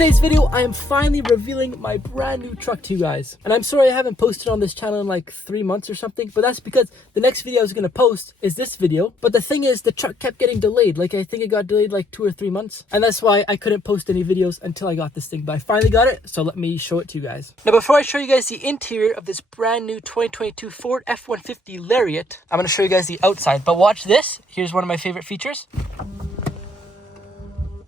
today's video, I am finally revealing my brand new truck to you guys. And I'm sorry I haven't posted on this channel in like 3 months or something, but that's because the next video I was going to post is this video. But the thing is, the truck kept getting delayed. Like, I think it got delayed like 2 or 3 months. And that's why I couldn't post any videos until I got this thing. But I finally got it, so let me show it to you guys. Now, before I show you guys the interior of this brand new 2022 Ford F-150 Lariat, I'm going to show you guys the outside. But watch this. Here's one of my favorite features.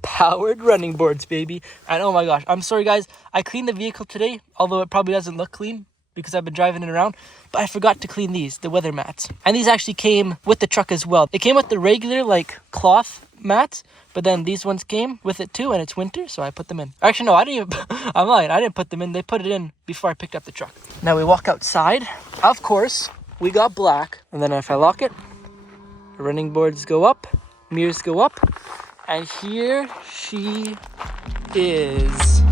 Powered running boards, baby. And oh my gosh, I'm sorry guys, I cleaned the vehicle today, although it probably doesn't look clean because I've been driving it around, but I forgot to clean the weather mats. And these actually came with the truck as well. It came with the regular like cloth mats, but then these ones came with it too, and it's winter, so I put them in. Actually no, I didn't even I'm lying, I didn't put them in. They put it in before I picked up the truck. Now we walk outside. Of course we got black, and then if I lock it, the running boards go up, mirrors go up. And here she is.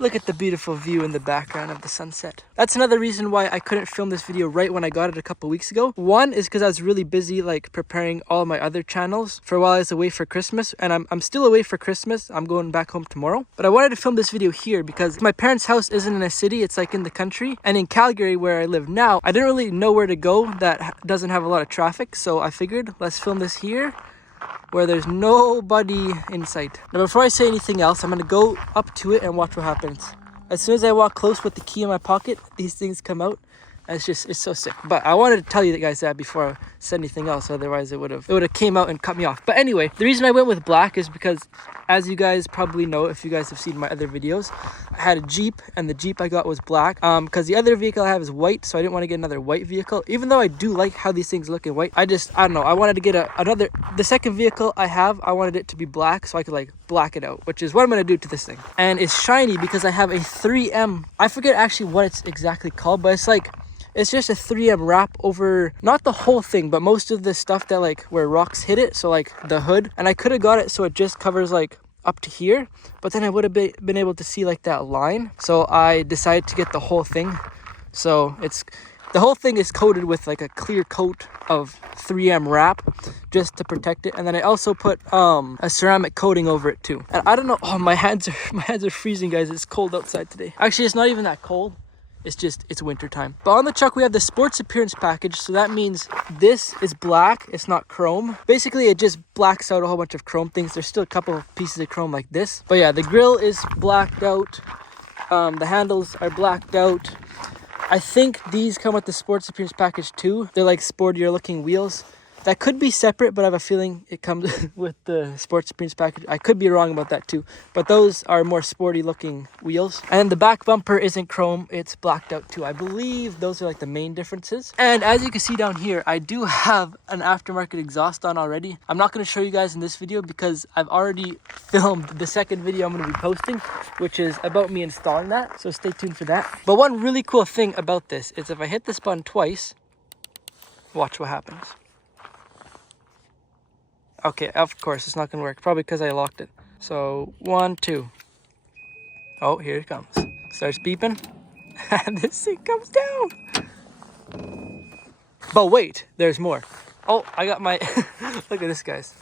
Look at the beautiful view in the background of the sunset. That's another reason why I couldn't film this video right when I got it a couple weeks ago. One is because I was really busy like preparing all my other channels for while I was away for Christmas. And I'm still away for Christmas. I'm going back home tomorrow. But I wanted to film this video here because my parents' house isn't in a city. It's like in the country. And in Calgary, where I live now, I didn't really know where to go that doesn't have a lot of traffic. So I figured let's film this here, where there's nobody in sight. Now before I say anything else, I'm gonna go up to it and watch what happens. As soon as I walk close with the key in my pocket, these things come out. And it's so sick. But I wanted to tell you guys that before I said anything else, otherwise it would have came out and cut me off. But anyway, the reason I went with black is because, as you guys probably know, if you guys have seen my other videos, I had a Jeep, and the Jeep I got was black. Because the other vehicle I have is white, so I didn't want to get another white vehicle. Even though I do like how these things look in white, I don't know. I wanted to get the second vehicle I have, I wanted it to be black so I could like black it out, which is what I'm going to do to this thing. And it's shiny because I have a 3M. I forget actually what it's exactly called, but it's just a 3M wrap over, not the whole thing, but most of the stuff that like where rocks hit it. So like the hood. And I could have got it so it just covers like up to here, but then I would have been able to see like that line. So I decided to get the whole thing. So the whole thing is coated with like a clear coat of 3M wrap just to protect it. And then I also put a ceramic coating over it too. And I don't know, oh, my hands are freezing, guys. It's cold outside today. Actually, it's not even that cold. It's winter time. But on the truck, we have the sports appearance package. So that means this is black. It's not chrome. Basically, it just blacks out a whole bunch of chrome things. There's still a couple of pieces of chrome like this. But yeah, the grille is blacked out. The handles are blacked out. I think these come with the sports appearance package too. They're like sportier looking wheels. That could be separate, but I have a feeling it comes with the sports appearance package. I could be wrong about that too, but those are more sporty looking wheels. And the back bumper isn't chrome, it's blacked out too. I believe those are like the main differences. And as you can see down here, I do have an aftermarket exhaust on already. I'm not going to show you guys in this video because I've already filmed the second video I'm going to be posting, which is about me installing that. So stay tuned for that. But one really cool thing about this is if I hit this button twice, watch what happens. Okay, of course, it's not going to work. Probably because I locked it. So, 1, 2. Oh, here it comes. Starts beeping. And this thing comes down. But wait, there's more. Oh, I got my... Look at this, guys.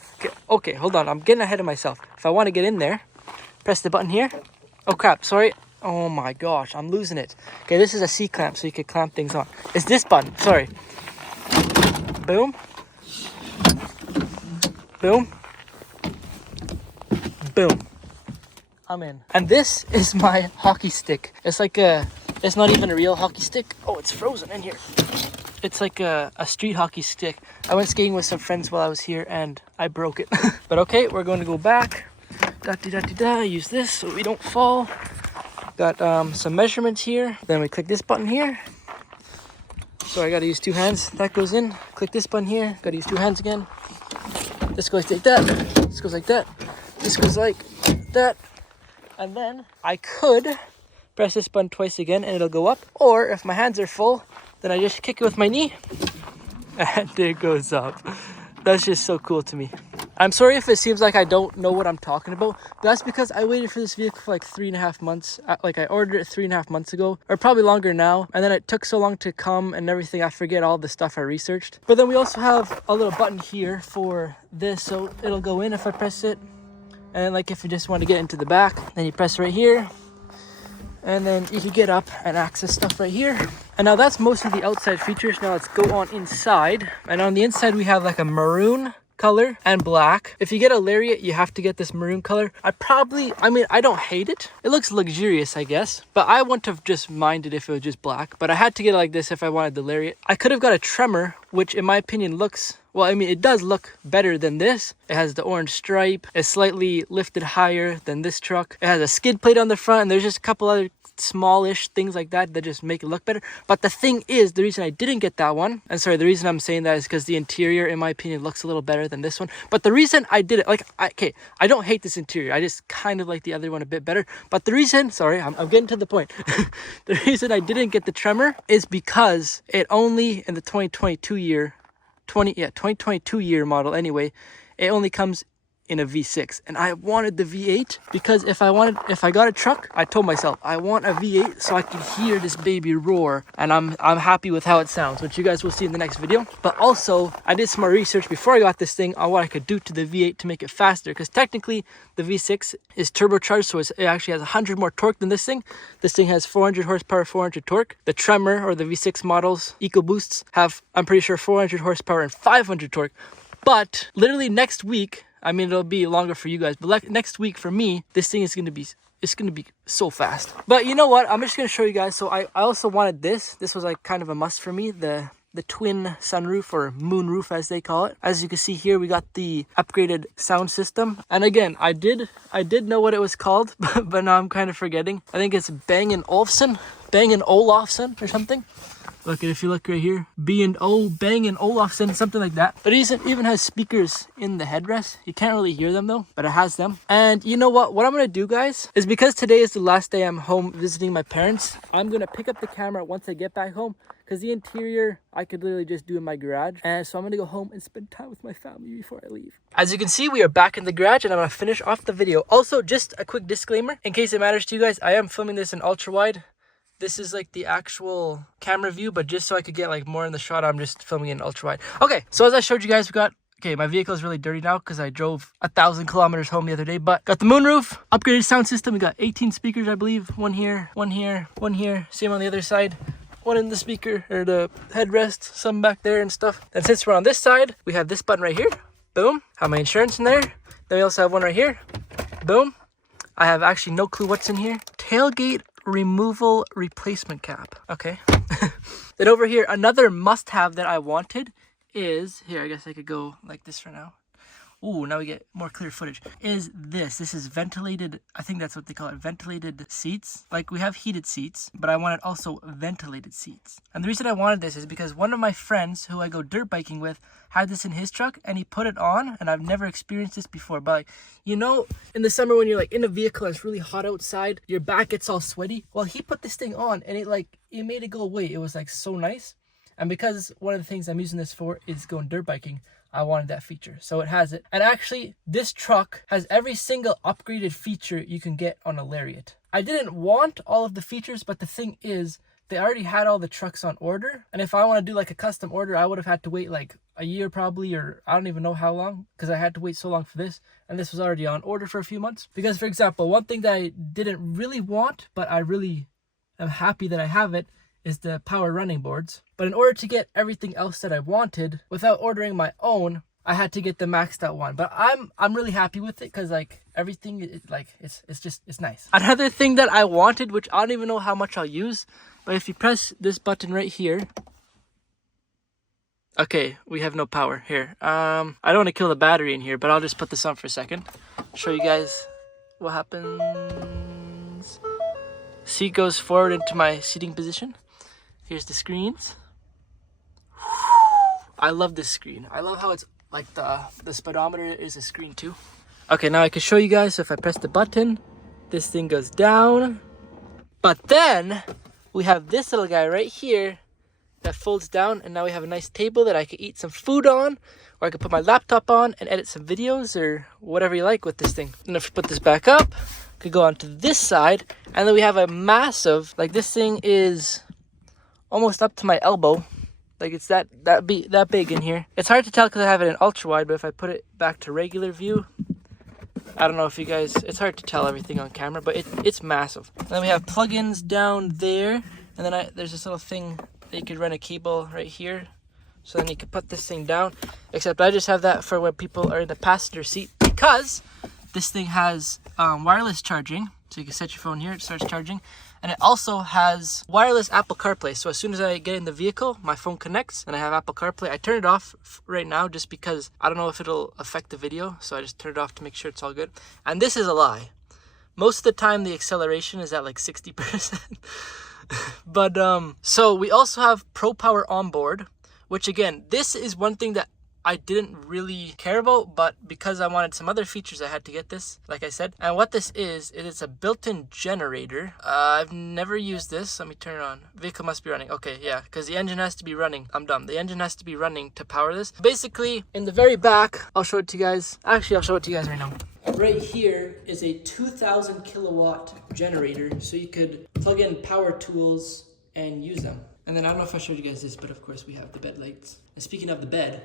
Okay, hold on. I'm getting ahead of myself. If I want to get in there, press the button here. Oh, crap. Sorry. Oh, my gosh. I'm losing it. Okay, this is a C-clamp, so you can clamp things on. It's this button. Sorry. Boom. Boom. Boom. I'm in. And this is my hockey stick. It's like it's not even a real hockey stick. Oh, it's frozen in here. It's like a street hockey stick. I went skating with some friends while I was here and I broke it. But okay, we're going to go back. Use this so we don't fall. Got some measurements here. Then we click this button here. So I gotta use 2 hands. That goes in. Click this button here. Gotta use 2 hands again. This goes like that. This goes like that. This goes like that. And then I could press this button twice again and it'll go up. Or if my hands are full, then I just kick it with my knee and it goes up. That's just so cool to me. I'm sorry if it seems like I don't know what I'm talking about, but that's because I waited for this vehicle for like 3.5 months. Like I ordered it 3.5 months ago, or probably longer now. And then it took so long to come and everything, I forget all the stuff I researched. But then we also have a little button here for this, so it'll go in if I press it. And like if you just want to get into the back, then you press right here. And then you can get up and access stuff right here. And now that's most of the outside features. Now let's go on inside. And on the inside, we have like a maroon color and black. If you get a Lariat, you have to get this maroon color. I don't hate it. It looks luxurious, I guess, but I wouldn't have just minded if it was just black, but I had to get it like this if I wanted the Lariat. I could have got a Tremor, which in my opinion looks, well, I mean, it does look better than this. It has the orange stripe. It's slightly lifted higher than this truck. It has a skid plate on the front, and there's just a couple other smallish things like that that just make it look better. But the thing is, the reason I didn't get that one, and sorry, the reason I'm saying that is because the interior, in my opinion, looks a little better than this one. But the reason I did it, like, I don't hate this interior. I just kind of like the other one a bit better. But the reason, sorry, I'm getting to the point. The reason I didn't get the Tremor is because it only, in the 2022 year model anyway, it only comes in a V6, and I wanted the V8 because if I got a truck, I told myself I want a V8 so I can hear this baby roar, and I'm happy with how it sounds, which you guys will see in the next video. But also, I did some more research before I got this thing on what I could do to the V8 to make it faster, because technically the V6 is turbocharged, so it actually has 100 more torque than this thing. This thing has 400 horsepower, 400 torque. The Tremor or the V6 models, EcoBoosts, have, I'm pretty sure, 400 horsepower and 500 torque. But literally next week, I mean, it'll be longer for you guys, but like next week for me, this thing is going to be, it's going to be so fast. But you know what? I'm just going to show you guys. So I also wanted this. This was like kind of a must for me, the twin sunroof, or moon roof as they call it. As you can see here, we got the upgraded sound system. And again, I did know what it was called, but now I'm kind of forgetting. I think it's Bang & Olufsen or something. Look, if you look right here, B&O, Bang & Olufsen, something like that. But it even has speakers in the headrest. You can't really hear them though, but it has them. And you know what? What I'm going to do, guys, is because today is the last day I'm home visiting my parents, I'm going to pick up the camera once I get back home, because the interior I could literally just do in my garage. And so I'm going to go home and spend time with my family before I leave. As you can see, we are back in the garage, and I'm going to finish off the video. Also, just a quick disclaimer, in case it matters to you guys, I am filming this in ultra wide. This is like the actual camera view, but just so I could get like more in the shot, I'm just filming it in ultra wide. Okay, so as I showed you guys, we got, okay, my vehicle is really dirty now because I drove 1,000 kilometers home the other day, but got the moonroof, upgraded sound system. We got 18 speakers, I believe. One here, one here, one here. Same on the other side. One in the speaker or the headrest, some back there and stuff. And since we're on this side, we have this button right here. Boom. Have my insurance in there. Then we also have one right here. Boom. I have actually no clue what's in here. Tailgate removal replacement cap. Okay. Then over here, another must-have that I wanted is, here, I guess I could go like this for now. Ooh, now we get more clear footage. Is this. This is ventilated, I think that's what they call it, ventilated seats. Like, we have heated seats, but I wanted also ventilated seats. And the reason I wanted this is because one of my friends who I go dirt biking with had this in his truck, and he put it on, and I've never experienced this before. But like, you know, in the summer when you're like in a vehicle and it's really hot outside, your back gets all sweaty. Well, he put this thing on, and it made it go away. It was like so nice. And because one of the things I'm using this for is going dirt biking, I wanted that feature, so it has it. And actually, this truck has every single upgraded feature you can get on a Lariat. I didn't want all of the features, but the thing is, they already had all the trucks on order. And if I want to do like a custom order, I would have had to wait like a year probably, or I don't even know how long, because I had to wait so long for this. And this was already on order for a few months. Because, for example, one thing that I didn't really want, but I really am happy that I have it, is the power running boards. But in order to get everything else that I wanted without ordering my own, I had to get the maxed out one. But I'm really happy with it, because like everything is like it's nice. Another thing that I wanted, which I don't even know how much I'll use, but if you press this button right here, okay, we have no power here. I don't want to kill the battery in here, but I'll just put this on for a second, show you guys what happens. Seat goes forward into my seating position. Here's the screens. I love this screen. I love how it's like the speedometer is a screen too. Okay, now I can show you guys. So if I press the button, this thing goes down. But then we have this little guy right here that folds down, and now we have a nice table that I could eat some food on, or I could put my laptop on and edit some videos or whatever you like with this thing. And if you put this back up, could go onto this side, and then we have a massive, like, this thing is almost up to my elbow. Like, it's that big in here. It's hard to tell because I have it in ultra wide, but if I put it back to regular view, I don't know if you guys, it's hard to tell everything on camera, but it's massive. And then we have plugins down there. And then there's this little thing that you could run a cable right here. So then you can put this thing down. Except I just have that for when people are in the passenger seat, because this thing has wireless charging. So you can set your phone here, it starts charging. And it also has wireless Apple CarPlay. So as soon as I get in the vehicle, my phone connects and I have Apple CarPlay. I turn it off right now just because I don't know if it'll affect the video. So I just turn it off to make sure it's all good. And this is a lie. Most of the time the acceleration is at like 60%. But so we also have Pro Power onboard, which again, this is one thing that I didn't really care about, but because I wanted some other features, I had to get this, like I said. And what this is it's a built-in generator. I've never used this. Let me turn it on. Vehicle must be running. Okay, yeah, because the engine has to be running. I'm dumb. The engine has to be running to power this. Basically, in the very back, I'll show it to you guys. Actually, I'll show it to you guys right now. Right here is a 2,000 kilowatt generator, so you could plug in power tools and use them. And then I don't know if I showed you guys this, but of course we have the bed lights. And speaking of the bed,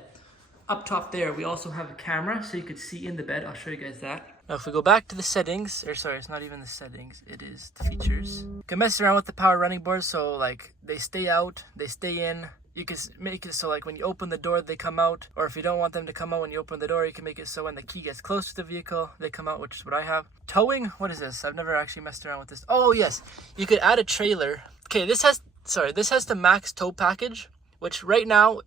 up top there, we also have a camera, so you could see in the bed. I'll show you guys that. Now, if we go back to the settings, or sorry, it's not even the settings, it is the features. You can mess around with the power running boards, so like they stay out, they stay in. You can make it so like when you open the door, they come out. Or if you don't want them to come out when you open the door, you can make it so when the key gets close to the vehicle, they come out, which is what I have. Towing, what is this? I've never actually messed around with this. Oh yes, you could add a trailer. Okay, this has the max tow package, which right now,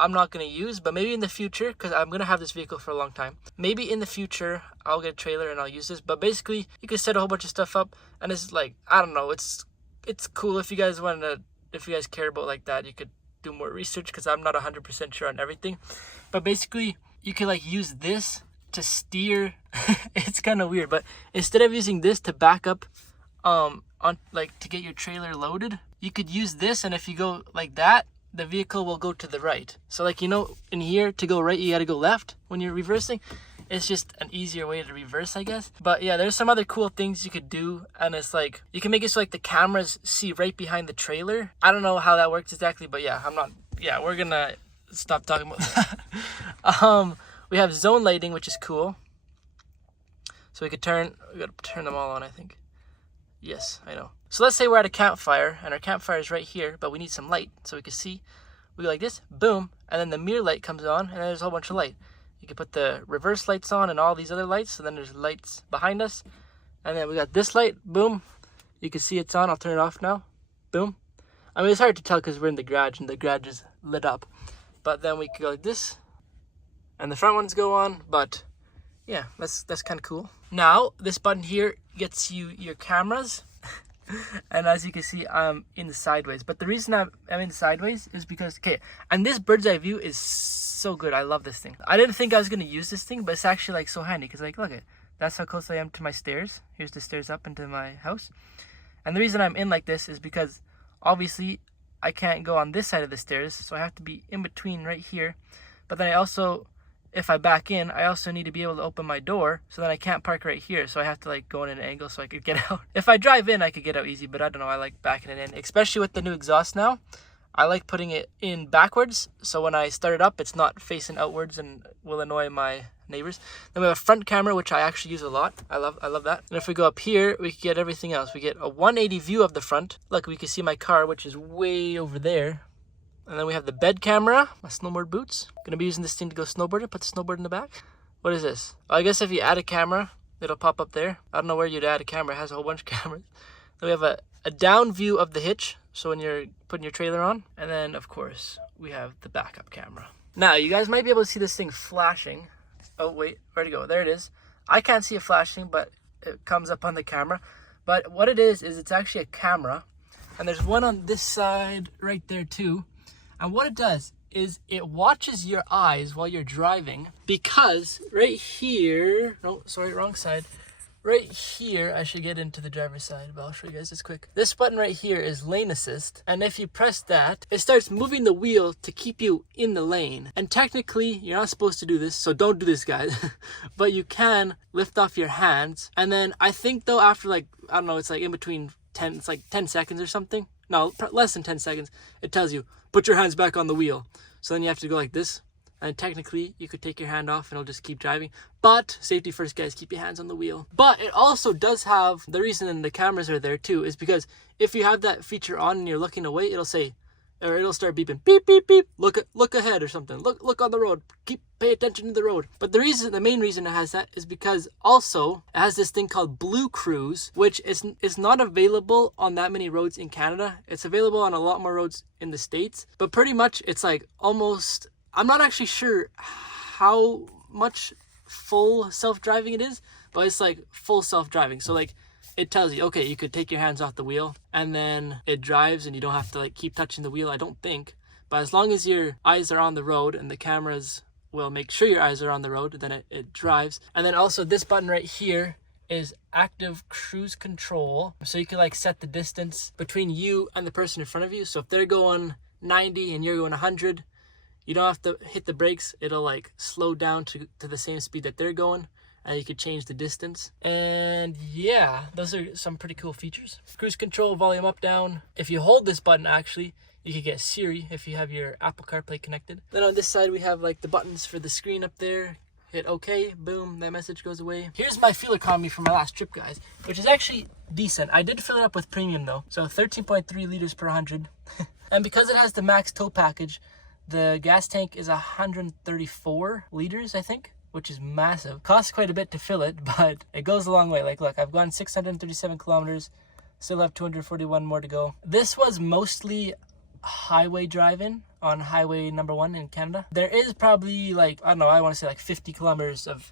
I'm not going to use, but maybe in the future, because I'm going to have this vehicle for a long time. Maybe in the future, I'll get a trailer and I'll use this. But basically, you can set a whole bunch of stuff up. And it's like, I don't know, it's cool if you guys care about like that. You could do more research because I'm not 100% sure on everything. But basically, you can like use this to steer. It's kind of weird. But instead of using this to back up on like to get your trailer loaded, you could use this. And if you go like that, the vehicle will go to the right. So like, you know, in here to go right, you got to go left when you're reversing. It's just an easier way to reverse, I guess. But yeah, there's some other cool things you could do. And it's like, you can make it so like the cameras see right behind the trailer. I don't know how that works exactly, but yeah, we're gonna stop talking about that. We have zone lighting, which is cool. So we gotta turn them all on, I think. Yes, I know. So let's say we're at a campfire and our campfire is right here, but we need some light so we can see. We go like this, boom, and then the mirror light comes on and then there's a whole bunch of light. You can put the reverse lights on and all these other lights, so then there's lights behind us. And then we got this light, boom. You can see it's on. I'll turn it off now. Boom. I mean, it's hard to tell because we're in the garage and the garage is lit up. But then we could go like this and the front ones go on, but yeah, that's kind of cool. Now, this button here gets you your cameras. And as you can see, I'm in the sideways. But the reason I'm in sideways is because, okay, and this bird's eye view is so good. I love this thing. I didn't think I was going to use this thing, but it's actually like so handy. Because like, look at, that's how close I am to my stairs. Here's the stairs up into my house. And the reason I'm in like this is because obviously I can't go on this side of the stairs. So I have to be in between right here. But then I also, if I back in, I also need to be able to open my door, so then I can't park right here. So I have to like go in an angle so I could get out. If I drive in, I could get out easy, but I don't know. I like backing it in, especially with the new exhaust now. I like putting it in backwards, so when I start it up, it's not facing outwards and will annoy my neighbors. Then we have a front camera, which I actually use a lot. I love that. And if we go up here, we can get everything else. We get a 180 view of the front. Look, we can see my car, which is way over there. And then we have the bed camera, my snowboard boots. Gonna be using this thing to go snowboarding, put the snowboard in the back. What is this? Oh, I guess if you add a camera, it'll pop up there. I don't know where you'd add a camera, it has a whole bunch of cameras. Then we have a down view of the hitch, so when you're putting your trailer on. And then, of course, we have the backup camera. Now, you guys might be able to see this thing flashing. Oh, wait, where'd it go? There it is. I can't see it flashing, but it comes up on the camera. But what it is it's actually a camera. And there's one on this side right there, too. And what it does is it watches your eyes while you're driving, because right here, no, sorry, wrong side. Right here, I should get into the driver's side, but I'll show you guys this quick. This button right here is lane assist. And if you press that, it starts moving the wheel to keep you in the lane. And technically, you're not supposed to do this, so don't do this, guys. But you can lift off your hands. And then I think though, after like, I don't know, it's like in between 10 seconds or something. No, less than 10 seconds. It tells you, put your hands back on the wheel. So then you have to go like this. And technically, you could take your hand off and it'll just keep driving. But safety first, guys, keep your hands on the wheel. But it also does have, the reason the cameras are there too is because if you have that feature on and you're looking away, it'll say, or it'll start beeping, beep, beep, beep, look ahead or something. Look on the road. Pay attention to the road. But the main reason it has that is because also it has this thing called Blue Cruise, which is not available on that many roads in Canada. It's available on a lot more roads in the States. But pretty much it's like almost, I'm not actually sure how much full self-driving it is, but it's like full self-driving. So like it tells you, okay, you could take your hands off the wheel and then it drives and you don't have to like keep touching the wheel, I don't think. But as long as your eyes are on the road and the cameras will make sure your eyes are on the road, then it drives. And then also this button right here is active cruise control. So you can like set the distance between you and the person in front of you. So if they're going 90 and you're going 100, you don't have to hit the brakes. It'll like slow down to the same speed that they're going, and you could change the distance. And yeah, those are some pretty cool features. Cruise control, volume up, down. If you hold this button, actually, you could get Siri if you have your Apple CarPlay connected. Then on this side, we have like the buttons for the screen up there. Hit OK, boom, that message goes away. Here's my fuel economy from my last trip, guys, which is actually decent. I did fill it up with premium though, so 13.3 liters per 100. And because it has the max tow package, the gas tank is 134 liters, I think, which is massive. Costs quite a bit to fill it, but it goes a long way. Like, look, I've gone 637 kilometers, still have 241 more to go. This was mostly highway driving on highway number 1 in Canada. There is probably like, I don't know, I want to say like 50 kilometers of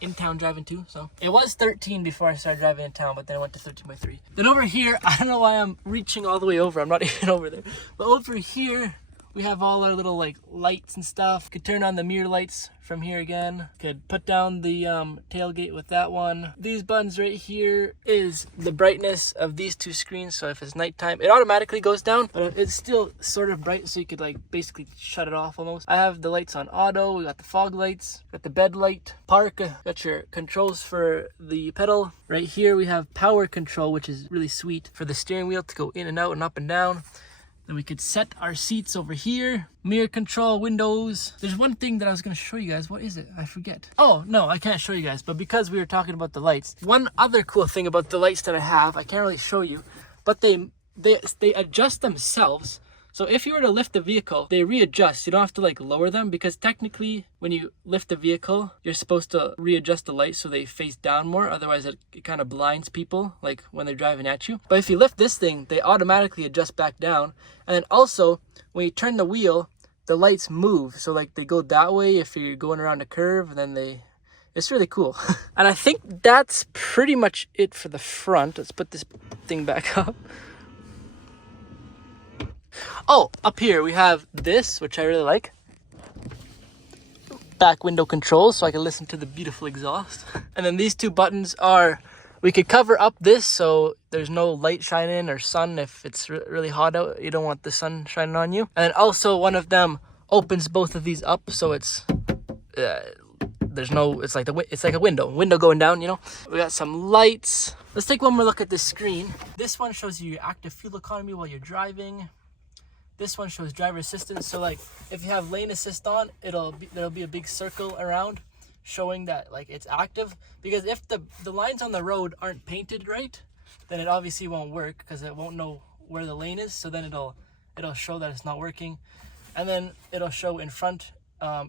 in-town driving too. So it was 13 before I started driving in town, but then I went to 13.3. Then over here, I don't know why I'm reaching all the way over. I'm not even over there. But over here, we have all our little like lights and stuff. Could turn on the mirror lights from here again. Could put down the tailgate with that one. These buttons right here is the brightness of these two screens. So if it's nighttime, it automatically goes down, but it's still sort of bright, so you could like basically shut it off almost. I have the lights on auto. We got the fog lights, got the bed light, park, got your controls for the pedal. Right here we have power control, which is really sweet for the steering wheel to go in and out and up and down. Then we could set our seats over here. Mirror control, windows. There's one thing that I was going to show you guys. What is it? I forget. Oh, no, I can't show you guys. But because we were talking about the lights, one other cool thing about the lights that I have, I can't really show you, but they adjust themselves. So if you were to lift the vehicle, they readjust. You don't have to like lower them, because technically when you lift the vehicle, you're supposed to readjust the lights so they face down more. Otherwise it kind of blinds people like when they're driving at you. But if you lift this thing, they automatically adjust back down. And then also when you turn the wheel, the lights move. So like they go that way if you're going around a curve, and then it's really cool. And I think that's pretty much it for the front. Let's put this thing back up. Oh, up here we have this, which I really like. Back window controls, so I can listen to the beautiful exhaust. And then these two buttons are, we could cover up this so there's no light shining or sun if it's really hot out. You don't want the sun shining on you. And then also one of them opens both of these up, so it's there's no, it's like a window going down, you know. We got some lights. Let's take one more look at this screen. This one shows you your active fuel economy while you're driving. This one shows driver assistance. So like if you have lane assist on, there'll be a big circle around showing that like it's active, because if the lines on the road aren't painted right, then it obviously won't work, because it won't know where the lane is. So then it'll show that it's not working. And then it'll show in front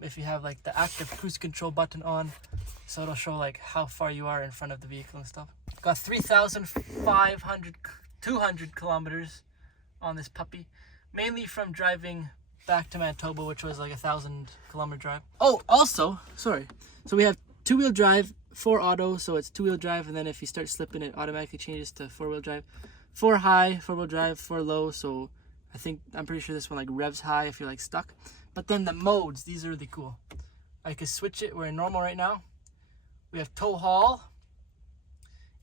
if you have like the active cruise control button on, so it'll show like how far you are in front of the vehicle and stuff. Got 200 kilometers on this puppy, mainly from driving back to Manitoba, which was like 1,000 kilometer drive. Oh, also, sorry. So we have 2-wheel drive, 4 auto, so it's 2-wheel drive, and then if you start slipping, it automatically changes to 4-wheel drive. 4 high, 4-wheel drive, 4 low, so I'm pretty sure this one like revs high if you're like stuck. But then the modes, these are really cool. I could switch it. We're in normal right now. We have tow haul,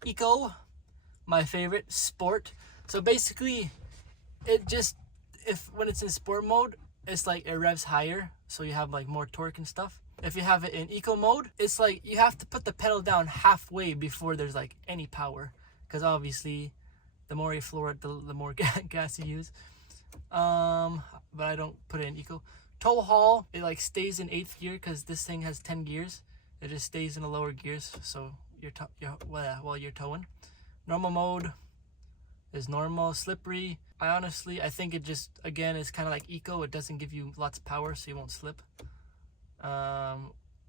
eco, my favorite, sport. So basically, when it's in sport mode, it's like it revs higher, so you have like more torque and stuff. If you have it in eco mode, it's like you have to put the pedal down halfway before there's like any power, because obviously the more you floor it, the more gas you use. But I don't put it in eco. Tow haul, it like stays in 8th gear because this thing has 10 gears. It just stays in the lower gears, so while you're towing. Normal mode is normal. Slippery, I think it just, again, is kind of like eco. It doesn't give you lots of power, so you won't slip.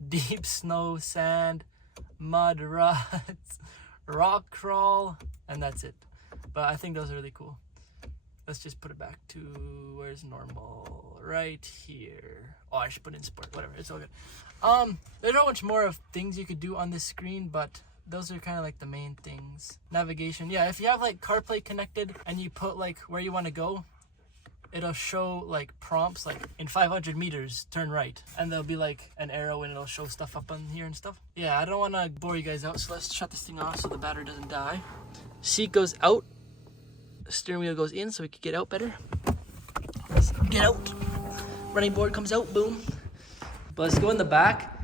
Deep snow, sand, mud, ruts, rock crawl, and that's it. But I think those are really cool. Let's just put it back to, where's normal? Right here. Oh, I should put in sport, whatever, it's all good. There's a whole bunch more of things you could do on this screen, but those are kind of like the main things. Navigation, yeah, if you have like CarPlay connected and you put like where you want to go, it'll show like prompts like in 500 meters, turn right. And there'll be like an arrow and it'll show stuff up on here and stuff. Yeah, I don't want to bore you guys out, so let's shut this thing off so the battery doesn't die. Seat goes out. Steering wheel goes in so we can get out better. Let's get out. Running board comes out, boom. But let's go in the back.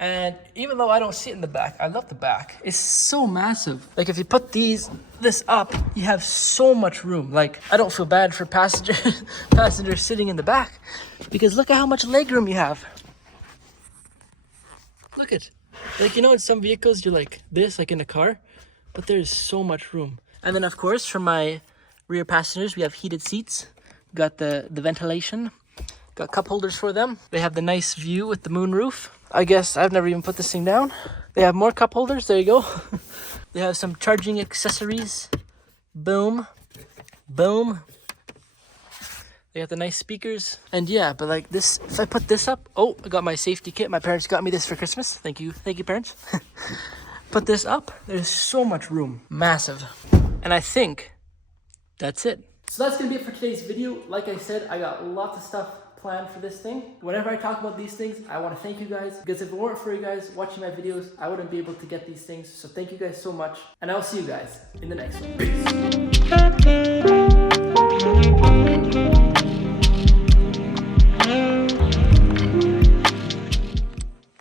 And even though I don't sit in the back, I love the back. It's so massive. Like if you put this up, you have so much room. Like I don't feel bad for passengers sitting in the back because look at how much leg room you have. Look at, like, you know, in some vehicles you're like this, like in a car, but there's so much room. And then of course for my rear passengers, we have heated seats. Got the ventilation. Got cup holders for them. They have the nice view with the moonroof. I guess I've never even put this thing down. They have more cup holders. There you go. They have some charging accessories. Boom. Boom. They got the nice speakers. And yeah, but like this, if I put this up, oh, I got my safety kit. My parents got me this for Christmas. Thank you. Thank you, parents. Put this up. There's so much room. Massive. And I think that's it. So that's going to be it for today's video. Like I said, I got lots of stuff planned for this thing. Whenever I talk about these things, I want to thank you guys, because if it weren't for you guys watching my videos, I wouldn't be able to get these things. So thank you guys so much, and I'll see you guys in the next one. Peace.